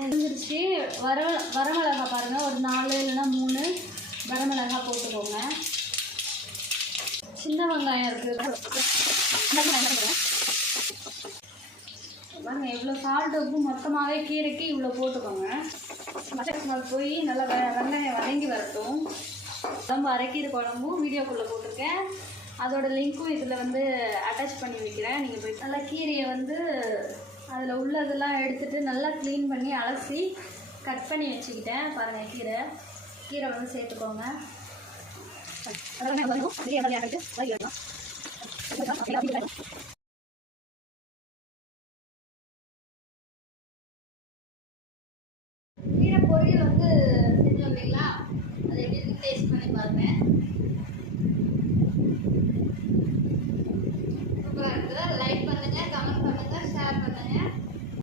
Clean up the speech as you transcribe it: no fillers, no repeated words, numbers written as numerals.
வந்துருச்சு. வரமிளகா பாருங்கள், ஒரு 4 இல்லைன்னா 3 வரமிளகா போட்டுக்கோங்க. சின்ன வெங்காயம் இருக்குது பாருங்க, இவ்வளோ சால்ட் உப்பு மொத்தமாகவே கீரைக்கு இவ்வளோ போட்டுக்கோங்க. மசாலா போய் நல்லா வெங்காயம் வதங்கி வரட்டும். குழம்பு அரைக்கீரை குழம்பும் வீடியோக்குள்ளே போட்டிருக்கேன், அதோட லிங்க்கும் இதில் வந்து அட்டாச் பண்ணி வைக்கிறேன். நீங்கள் போய் நல்லா கீரையை வந்து அதில் உள்ளதெல்லாம் எடுத்துகிட்டு நல்லா க்ளீன் பண்ணி அலசி கட் பண்ணி வச்சுக்கிட்டேன். பாருங்கள், கீரை வந்து சேர்த்துக்கோங்க. கீரை பொரியல் வந்து செஞ்சு வந்தீங்களா, அதை எப்படி டேஸ்ட் பண்ணி பாருங்கள். சூப்பராக இருக்குது. லைக் பண்ணுங்கள், கமெண்ட் பண்ணுங்கள், ஷேர் பண்ணுங்கள்.